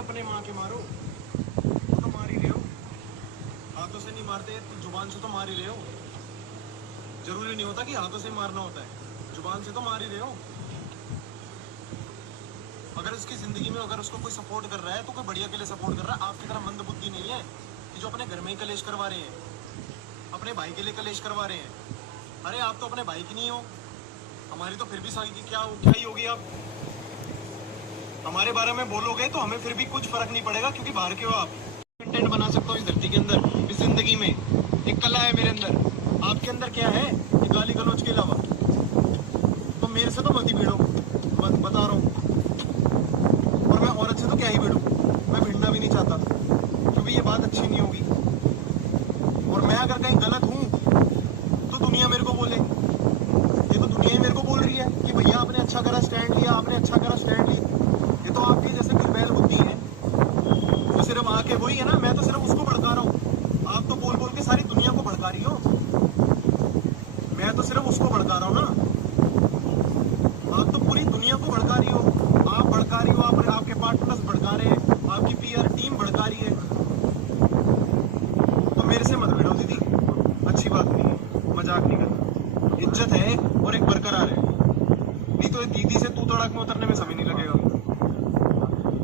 अपने माँ के मारो, वो तो मार ही रहे हो। हाथों से नहीं मारते तो जुबान से तो मार ही रहे हो। जरूरी नहीं होता कि हाथों से मारना होता है, जुबान से तो मार ही रहे हो। अगर उसकी जिंदगी में अगर उसको कोई सपोर्ट कर रहा है तो कोई बढ़िया के लिए सपोर्ट कर रहा है। आपकी तरह मंद बुद्धि नहीं है कि जो अपने घर में ही कलेश करवा रहे हैं, अपने भाई के लिए कलेश करवा रहे हैं। अरे आप तो अपने भाई की नहीं हो, हमारी तो फिर भी सागी की क्या ही होगी। आप हमारे बारे में बोलोगे तो हमें फिर भी कुछ फर्क नहीं पड़ेगा, क्योंकि बाहर के हो आप। कंटेंट बना सकता हूँ इस धरती के अंदर, इस जिंदगी में एक कला है मेरे अंदर। आपके अंदर क्या है ये गाली गलौज के अलावा? तो मेरे से तो मत ही भिड़ो, बता रहा हूँ। और मैं औरत से तो क्या ही भिड़ूं, मैं भिड़ना भी नहीं चाहता, क्योंकि ये बात अच्छी नहीं होगी। और मैं अगर कहीं गलत हूँ तो दुनिया मेरे को बोले। ये तो दुनिया ही मेरे को बोल रही है कि भैया आपने अच्छा करा स्टैंड लिया, आपने अच्छा करा स्टैंड लिया। ये तो आपकी जैसे कुछ बैल बुद्धि है तो सिर्फ आके वही है ना, मैं तो सिर्फ उसको भड़का रहा हूँ। आप तो बोल बोल के सारी दुनिया को भड़का रही हो, मैं तो सिर्फ उसको भड़का रहा हूँ ना। आप तो पूरी दुनिया को भड़का रही हो। आप भड़का रही हो, आपके पार्टनर्स भड़का रहे हैं, आपकी पीआर टीम भड़का रही है। तो मेरे से मत भिड़ो दीदी, अच्छी बात नहीं है, मजाक नहीं करना। इज्जत है और एक बरकरार है, नहीं तो दीदी से तू तड़ाक में उतरने में समय नहीं लगेगा।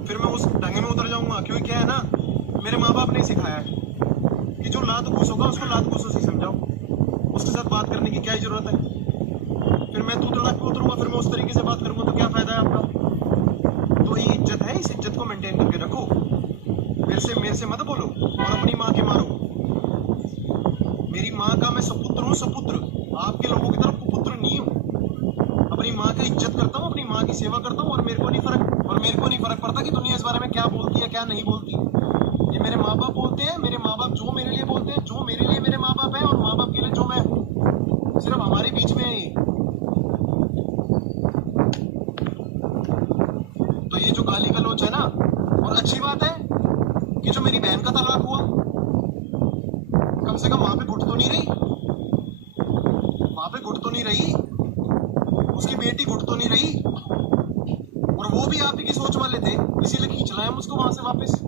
फिर मैं उस ढंग में उतर जाऊंगा, क्योंकि क्या है ना, मेरे माँ बाप ने सिखाया है कि जो लात घूस होगा उसको लात घूसों से समझाओ, उसके साथ बात करने की क्या ही जरूरत है। फिर मैं तू तड़ाक में उतरूंगा, फिर मैं उस तरीके से बात करूंगा तो क्या फायदा है आपका? तो ये इज्जत है, इस इज्जत को मेंटेन करके रखो। मेरे से मत बोलो और अपनी माँ के मारो। मेरी माँ का मैं सपुत्र हूँ, सपुत्र। आपके लोगों की तरफ पुत्र नहीं हूँ। अपनी माँ की इज्जत करता हूँ, अपनी माँ की सेवा करता हूँ, और मेरे को नहीं फर्क पड़ता कि दुनिया इस बारे में क्या बोलती है क्या नहीं बोलती। ये मेरे माँ बाप बोलते हैं, मेरे माँ बाप जो मेरे लिए बोलते हैं, जो मेरे लिए मेरे माँ बाप है, और माँ बाप के लिए जो मैं हूँ, सिर्फ हमारे बीच में है ये। तो ये जो गाली गलौज है ना, और अच्छी बात है कि जो मेरी बहन का तलाक हुआ, कम से कम वहां पे घुट तो नहीं रही, वहां पे घुट तो नहीं रही, उसकी बेटी घुट तो नहीं रही। और वो भी आप ही की सोच वाले थे, इसीलिए खींच लाए हम उसको वहां से वापस।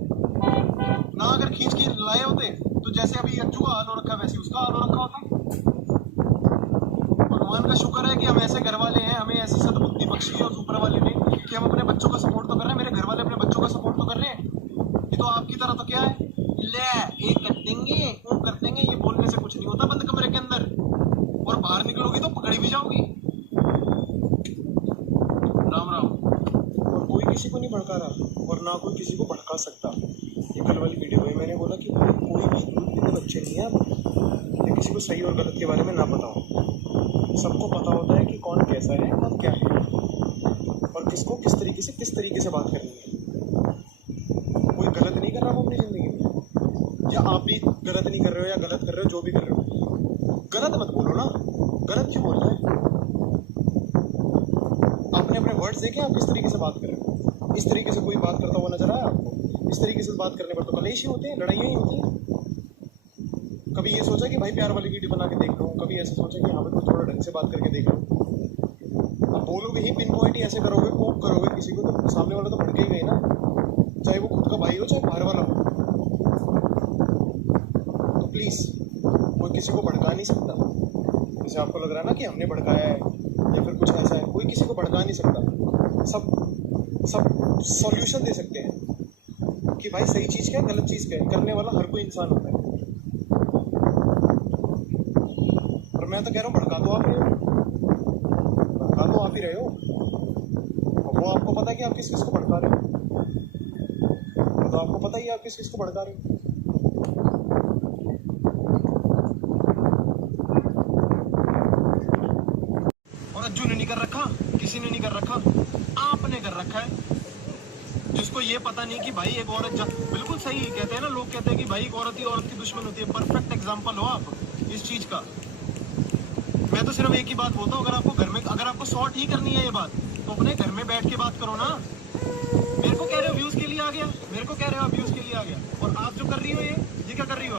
ना अगर खींच के लाए होते तो जैसे अभी अज्जू का हाल हो रखा है वैसे उसका हाल हो रखा होता। भगवान का शुक्र है कि हम ऐसे घर वाले हैं, हमें ऐसी सद्बुद्धि बख्शी है उस ऊपर वाले ने कि हम अपने बच्चों का सपोर्ट तो कर रहे हैं, मेरे घर वाले अपने बच्चों का सपोर्ट तो कर रहे हैं। ये तो आपकी तरह तो क्या है, ले एक कर देंगे वो कर देंगे, ये बोलने से कुछ नहीं होता बंद कमरे के अंदर, और बाहर निकलोगी तो पकड़ी भी जाओगी। राम राम। और कोई किसी को नहीं भड़का रहा और ना कोई किसी को भड़का सकता। ये कल वाली वीडियो में मैंने बोला कि कोई भी दूध पीते बच्चे नहीं है या किसी को सही और गलत के बारे में ना पता हो। सबको पता होता है कि कौन कैसा है और क्या है, और किसको किस तरीके से बात करनी है। कोई गलत नहीं कर रहा वो अपनी जिंदगी में, या आप भी गलत नहीं कर रहे हो या गलत कर रहे हो, जो भी कर रहे हो गलत मत बोलो ना। गलत क्यों बोल रहे हैं? आपने अपने वर्ड्स देखे आप किस तरीके से बात कर रहे हो? इस तरीके से कोई बात करता हुआ नजर आया आपको? इस तरीके से बात करने पर तो कलेश ही होते हैं, लड़ाइयाँ ही होती हैं। कभी ये सोचा कि भाई प्यार वाली वीडियो बना के देख लो, कभी ऐसे सोचा कि हाँ भाई थोड़ा ढंग से बात करके देख लो। अब बोलोगे ही पिन पॉइंट ही ऐसे करोगे, पोक करोगे किसी को, तो सामने वाला तो भड़के ही गए ना, चाहे वो खुद का भाई हो चाहे बाहर वाला हो। तो प्लीज कोई किसी को भड़का नहीं सकता। जैसे आपको लग रहा है ना कि हमने भड़काया है या फिर कुछ ऐसा है, कोई किसी को भड़का नहीं सकता। सब सॉल्यूशन दे सकते हैं कि भाई सही चीज क्या है, गलत चीज क्या है, करने वाला हर कोई इंसान होता है। और मैं तो कह रहा हूँ भड़का तो आप रहे हो, भड़का तो आप ही रहे हो। और वो आपको पता है कि आप किस को भड़का रहे हो, तो आपको पता ही है आप किस को भड़का रहे हो। और अज्जू ने नहीं कर रखा, किसी ने नहीं कर रखा, आपने कर रखा है। जिसको ये पता नहीं कि भाई एक औरत, बिल्कुल सही कहते हैं ना लोग, कहते हैं कि भाई एक औरत ही औरत की दुश्मन होती है। परफेक्ट एग्जांपल हो आप इस चीज का। मैं तो सिर्फ एक ही बात बोलता हूँ, अगर आपको घर में, अगर आपको सॉर्ट ही करनी है ये बात, तो अपने घर में बैठ के बात करो ना। मेरे को कह रहे हो व्यूज के लिए आ गया, मेरे को कह रहे हो व्यूज के लिए आ गया, और आप जो कर रही हो ये क्या कर रही हो?